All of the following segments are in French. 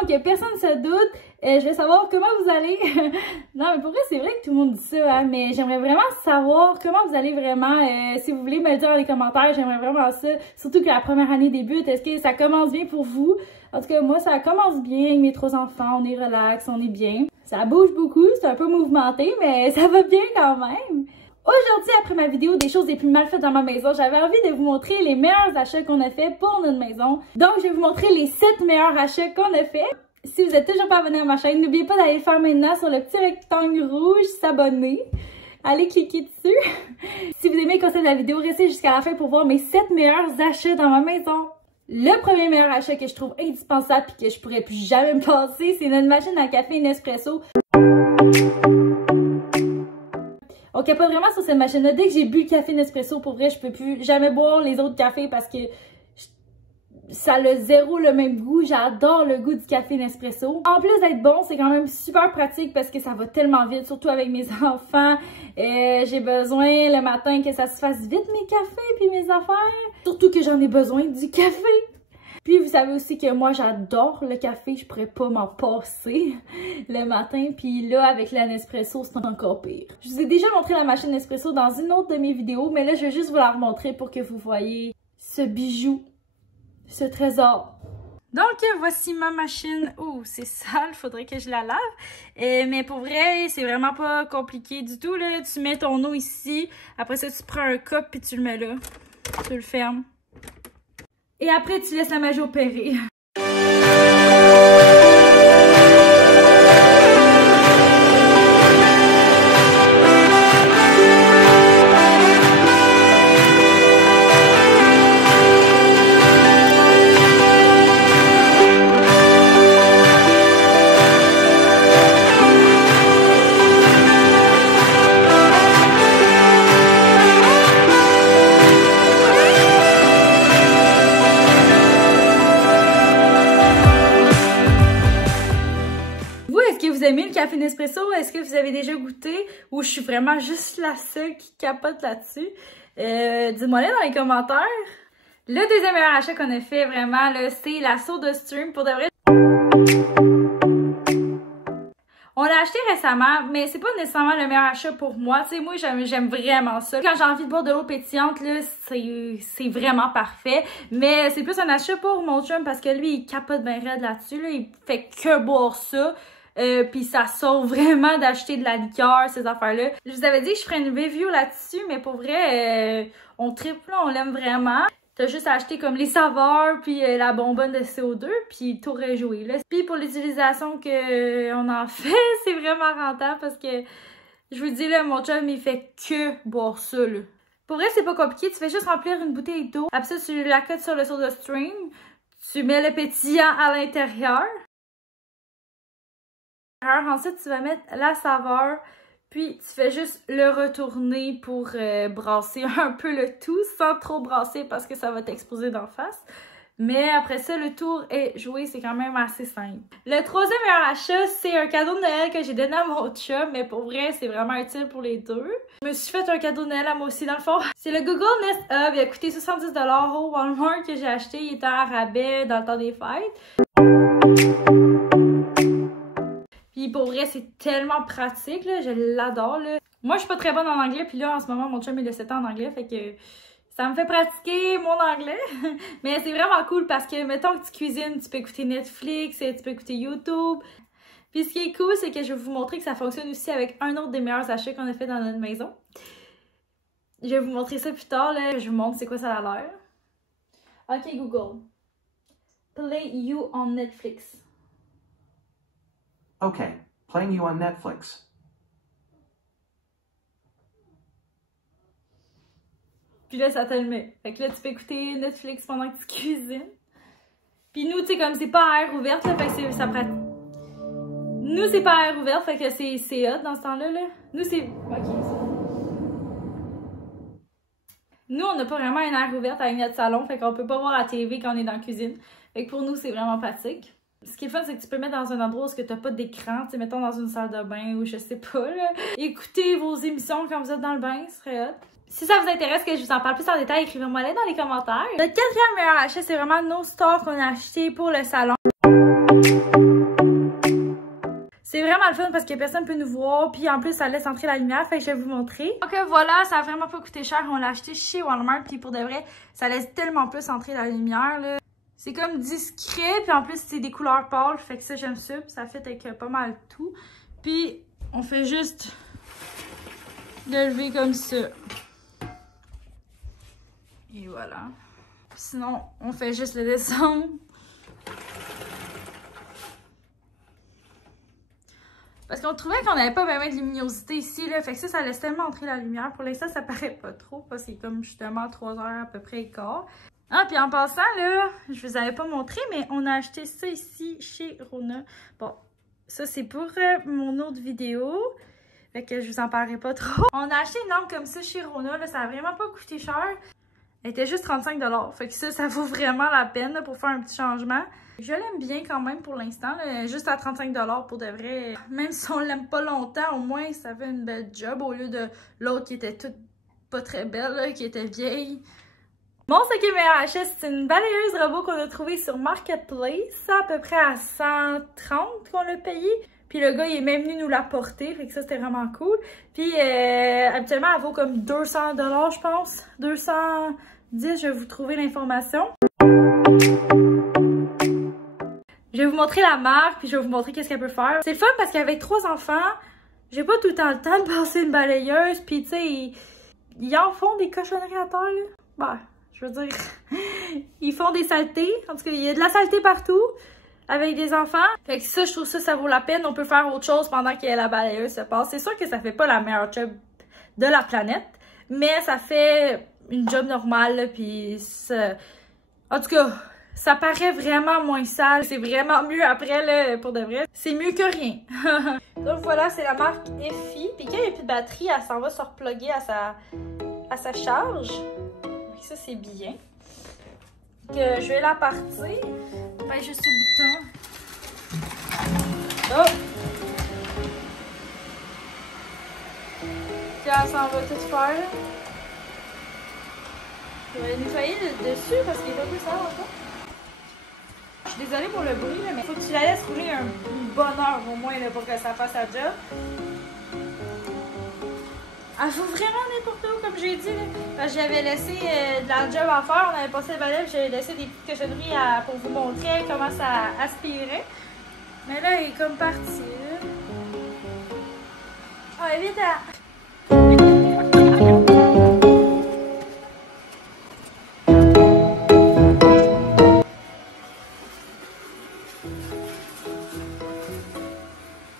Donc, personne ne se doute. Je vais savoir comment vous allez. Non, mais pour vrai, c'est vrai que tout le monde dit ça, hein, mais j'aimerais vraiment savoir comment vous allez vraiment. Si vous voulez me le dire dans les commentaires, j'aimerais vraiment ça. Surtout que la première année débute. Est-ce que ça commence bien pour vous? En tout cas, moi, ça commence bien avec mes 3 enfants. On est relax, on est bien. Ça bouge beaucoup, c'est un peu mouvementé, mais ça va bien quand même. Aujourd'hui, après ma vidéo des choses les plus mal faites dans ma maison, j'avais envie de vous montrer les meilleurs achats qu'on a fait pour notre maison. Donc, je vais vous montrer les 7 meilleurs achats qu'on a fait. Si vous êtes toujours pas abonné à ma chaîne, n'oubliez pas d'aller le faire maintenant sur le petit rectangle rouge, s'abonner. Allez cliquer dessus. Si vous aimez le concept de la vidéo, restez jusqu'à la fin pour voir mes 7 meilleurs achats dans ma maison. Le premier meilleur achat que je trouve indispensable et que je pourrais plus jamais me passer, c'est notre machine à café Nespresso. On capote vraiment sur cette machine-là. Dès que j'ai bu le café Nespresso, pour vrai, je peux plus jamais boire les autres cafés parce que ça a zéro le même goût. J'adore le goût du café Nespresso. En plus d'être bon, c'est quand même super pratique parce que ça va tellement vite, surtout avec mes enfants. J'ai besoin le matin que ça se fasse vite mes cafés puis mes affaires. Surtout que j'en ai besoin du café. Puis vous savez aussi que moi j'adore le café, je pourrais pas m'en passer le matin. Puis là avec la Nespresso c'est encore pire. Je vous ai déjà montré la machine Nespresso dans une autre de mes vidéos, mais là je vais juste vous la remontrer pour que vous voyez ce bijou, ce trésor. Donc voici ma machine. Oh c'est sale, faudrait que je la lave. Mais pour vrai c'est vraiment pas compliqué du tout là. Tu mets ton eau ici, après ça tu prends un cup puis tu le mets là, tu le fermes. Et après, tu laisses la magie opérer. Vous aimez le café Nespresso? Est-ce que vous avez déjà goûté? Ou je suis vraiment juste la seule qui capote là-dessus? Dites-moi là dans les commentaires. Le deuxième meilleur achat qu'on a fait vraiment, c'est la SodaStream. Pour de vrai, on l'a acheté récemment, mais c'est pas nécessairement le meilleur achat pour moi. Tu sais, moi, j'aime vraiment ça. Quand j'ai envie de boire de l'eau pétillante, là, c'est vraiment parfait. Mais c'est plus un achat pour mon chum parce que lui, il capote bien raide là-dessus. Là. Il fait que boire ça. Puis ça sauve vraiment d'acheter de la liqueur, ces affaires-là. Je vous avais dit que je ferais une review là-dessus, mais pour vrai, on triple, là, on l'aime vraiment. T'as juste à acheter comme les saveurs, puis la bonbonne de CO2, puis tout rejouer, là. Puis pour l'utilisation qu'on en fait, c'est vraiment rentable parce que, je vous dis, là, mon chum, il fait que boire ça, là. Pour vrai, c'est pas compliqué, tu fais juste remplir une bouteille d'eau. Après ça, tu la cotes sur le SodaStream, tu mets le pétillant à l'intérieur. Ensuite, tu vas mettre la saveur, puis tu fais juste le retourner pour brasser un peu le tout, sans trop brasser parce que ça va t'exposer d'en face. Mais après ça, le tour est joué, c'est quand même assez simple. Le troisième meilleur achat, c'est un cadeau de Noël que j'ai donné à mon chum, mais pour vrai, c'est vraiment utile pour les deux. Je me suis fait un cadeau de Noël à moi aussi, dans le fond. C'est le Google Nest Hub, il a coûté 70 $ au Walmart que j'ai acheté, il était à rabais dans le temps des fêtes. Puis pour vrai, c'est tellement pratique, là, je l'adore, là. Moi, je suis pas très bonne en anglais, puis là, en ce moment, mon chum, il a 7 ans en anglais, fait que ça me fait pratiquer mon anglais. Mais c'est vraiment cool parce que, mettons que tu cuisines, tu peux écouter Netflix, tu peux écouter YouTube. Puis ce qui est cool, c'est que je vais vous montrer que ça fonctionne aussi avec un autre des meilleurs achats qu'on a fait dans notre maison. Je vais vous montrer ça plus tard, là. Je vous montre c'est quoi ça a l'air. Ok, Google. Play You on Netflix. Okay, playing you on Netflix. Puis là, ça te le met. Fait que là, tu peux écouter Netflix pendant que tu cuisines. Puis nous, tu sais, comme c'est pas à air ouverte, là, fait que ça pratique. Nous, c'est pas à air ouverte, fait que c'est hot dans ce temps-là, là. Nous, c'est... Ok, ça. Nous, on n'a pas vraiment un air ouverte avec notre salon, fait qu'on peut pas voir la TV quand on est dans la cuisine. Fait que pour nous, c'est vraiment pratique. Ce qui est fun, c'est que tu peux le mettre dans un endroit où tu n'as pas d'écran, tu sais, mettons dans une salle de bain ou je sais pas, là. Écoutez vos émissions quand vous êtes dans le bain, ce serait hot. Si ça vous intéresse que je vous en parle plus en détail, écrivez-moi là dans les commentaires. Notre quatrième meilleur achat, c'est vraiment nos stores qu'on a acheté pour le salon. le fun parce que personne peut nous voir. Puis en plus, ça laisse entrer la lumière. Fait que je vais vous montrer. Donc voilà, ça a vraiment pas coûté cher. On l'a acheté chez Walmart. Puis pour de vrai, ça laisse tellement plus entrer la lumière, là. C'est comme discret. Puis en plus, c'est des couleurs pâles. Fait que ça, j'aime ça. Puis ça fait avec pas mal tout. Puis on fait juste le lever comme ça. Et voilà. Sinon, on fait juste le descendre. Parce qu'on trouvait qu'on n'avait pas vraiment de luminosité ici, là. Fait que ça laisse tellement entrer la lumière. Pour l'instant, ça paraît pas trop. Parce que c'est comme justement 3 heures à peu près et quart. Ah, puis en passant, là, je vous avais pas montré, mais on a acheté ça ici chez Rona. Bon, ça c'est pour mon autre vidéo. Fait que je vous en parlerai pas trop. On a acheté une lampe comme ça chez Rona, là. Ça a vraiment pas coûté cher. Elle était juste 35 $. Fait que ça vaut vraiment la peine là, pour faire un petit changement. Je l'aime bien quand même pour l'instant. Juste à 35 $ pour de vrai. Même si on l'aime pas longtemps, au moins ça fait une belle job au lieu de l'autre qui était toute pas très belle, là, qui était vieille. Mon cinquième meilleur achat, c'est une balayeuse robot qu'on a trouvée sur Marketplace. À peu près à 130 qu'on l'a payé. Puis le gars, il est même venu nous la porter. Fait que ça, c'était vraiment cool. Puis habituellement, elle vaut comme 200 $, je pense. 210, je vais vous trouver l'information. Je vais vous montrer la marque, puis je vais vous montrer qu'est-ce qu'elle peut faire. C'est le fun parce qu'avec 3 enfants, j'ai pas tout le temps le temps de passer une balayeuse. Puis tu sais, ils en font des cochonneries à terre, là. Bah, je veux dire, ils font des saletés. En tout cas, il y a de la saleté partout. Avec des enfants. Fait que ça, je trouve ça vaut la peine. On peut faire autre chose pendant que la balayeuse se passe. C'est sûr que ça fait pas la meilleure job de la planète. Mais ça fait une job normale. Là, puis en tout cas, ça paraît vraiment moins sale. C'est vraiment mieux après, là, pour de vrai. C'est mieux que rien. Donc voilà, c'est la marque EFI. Puis quand il n'y a plus de batterie, elle s'en va se reploguer à sa charge. Puis ça, c'est bien. Que je vais la partir. Pêche juste le bouton. Oh! Puis elle s'en va tout faire. Je vais nettoyer le dessus parce qu'il est pas plus sale encore. Je suis désolée pour le bruit, là, mais il faut que tu la laisses rouler une bonne heure au moins là, pour que ça fasse sa job. Elle faut vraiment n'importe où, comme j'ai dit. Là. Parce que j'avais laissé de la job à faire, on avait passé le balai, j'avais laissé des petites cochonneries pour vous montrer comment ça aspirait. Mais là, elle est comme partie. Ah, vite!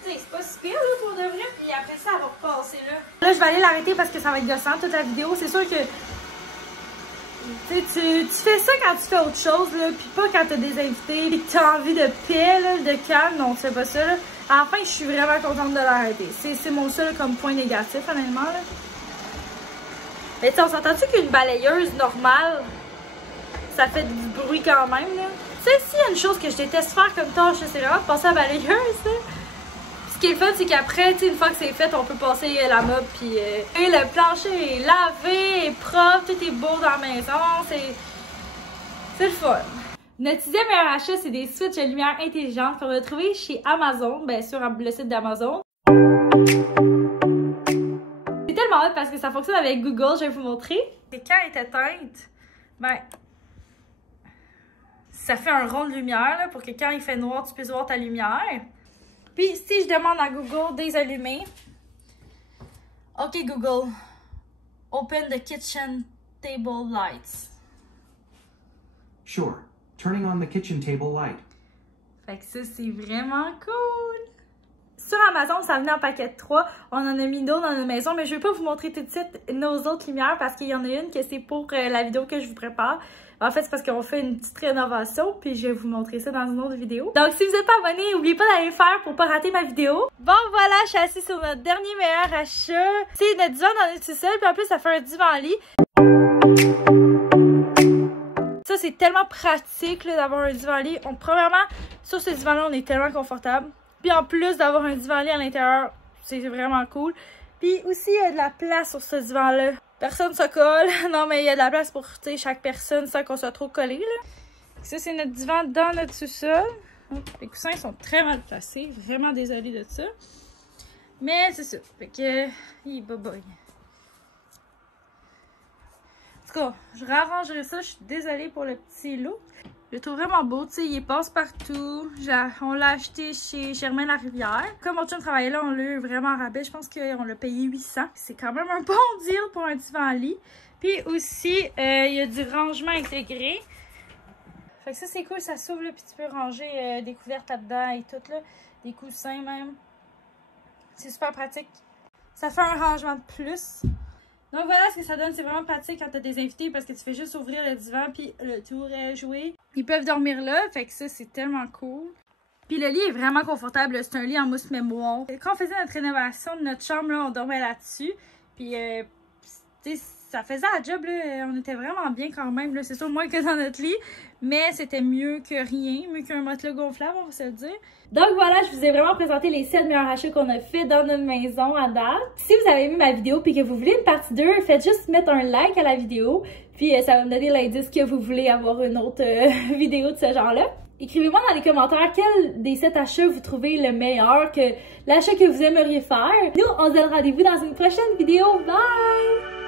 C'est pas si pire, là, pour de vrai. Puis après ça, elle va repasser, là. Là, je vais aller l'arrêter parce que ça va être gossant toute la vidéo. C'est sûr que tu fais ça quand tu fais autre chose, là, puis pas quand t'as des invités, puis que t'as envie de paix, là, de calme. Non, tu fais pas ça, là. Enfin, je suis vraiment contente de l'arrêter. C'est mon seul comme point négatif, honnêtement, là. Mais tu on s'entend-tu qu'une balayeuse normale, ça fait du bruit quand même, là? Tu sais, s'il y a une chose que je déteste faire comme tâche, c'est vraiment de passer à la balayeuse, là. Ce qui est le fun, c'est qu'après, une fois que c'est fait, on peut passer la mop, puis le plancher est lavé, est propre, tout est beau dans la maison, c'est le fun. Notre 6e meilleur achat, c'est des switches de lumière intelligentes qu'on a trouvé chez Amazon, bien sûr, le site d'Amazon. C'est tellement hot parce que ça fonctionne avec Google, je vais vous montrer. Et quand elle est éteinte, ben, ça fait un rond de lumière là, pour que quand il fait noir, tu puisses voir ta lumière. Puis, si je demande à Google désallumer, OK Google, open the kitchen table lights. Sure. Turning on the kitchen table light. Fait que ça, c'est vraiment cool. Sur Amazon, ça venait en paquet de 3. On en a mis d'autres dans notre maison, mais je vais pas vous montrer tout de suite nos autres lumières parce qu'il y en a une que c'est pour la vidéo que je vous prépare. En fait, c'est parce qu'on fait une petite rénovation, puis je vais vous montrer ça dans une autre vidéo. Donc, si vous n'êtes pas abonné, n'oubliez pas d'aller le faire pour pas rater ma vidéo. Bon, voilà, je suis assise sur notre dernier meilleur achat. C'est notre divan dans notre sous-sol, puis en plus, ça fait un divan-lit. Ça, c'est tellement pratique d'avoir un divan-lit. Premièrement, sur ce divan-là, on est tellement confortable. Puis en plus d'avoir un divan-lit à l'intérieur, c'est vraiment cool. Puis aussi, il y a de la place sur ce divan-là. Personne se colle. Non, mais il y a de la place pour chaque personne sans qu'on soit trop collé. Là. Ça, c'est notre divan dans notre sous-sol. Les coussins sont très mal placés. Vraiment désolée de ça. Mais c'est ça. Fait que... bye bye. En tout cas, je réarrangerai ça. Je suis désolée pour le petit look. Je le trouve vraiment beau, tu sais, il passe partout. On l'a acheté chez Germain-Larivière. Comme mon chum travaillait là, on l'a eu vraiment en rabais. Je pense qu'on l'a payé 800. C'est quand même un bon deal pour un divan-lit. Puis aussi, il y a du rangement intégré. Fait que ça, c'est cool, ça s'ouvre, là, puis tu peux ranger des couvertes là-dedans et tout, là. Des coussins même. C'est super pratique. Ça fait un rangement de plus. Donc voilà ce que ça donne, c'est vraiment pratique quand t'as des invités parce que tu fais juste ouvrir le divan puis le tour est joué. Ils peuvent dormir là, fait que ça c'est tellement cool. Puis le lit est vraiment confortable, c'est un lit en mousse mémoire. Quand on faisait notre rénovation de notre chambre, là, on dormait là-dessus. Puis tu sais, ça faisait la job, là. On était vraiment bien quand même, là. C'est sûr moins que dans notre lit, mais c'était mieux que rien, mieux qu'un matelas gonflable, on va se le dire. Donc voilà, je vous ai vraiment présenté les 7 meilleurs achats qu'on a fait dans notre maison à date. Si vous avez aimé ma vidéo et que vous voulez une partie 2, faites juste mettre un like à la vidéo, puis ça va me donner l'indice que vous voulez avoir une autre vidéo de ce genre-là. Écrivez-moi dans les commentaires quel des 7 achats vous trouvez le meilleur, que l'achat que vous aimeriez faire. Nous, on se donne rendez-vous dans une prochaine vidéo. Bye!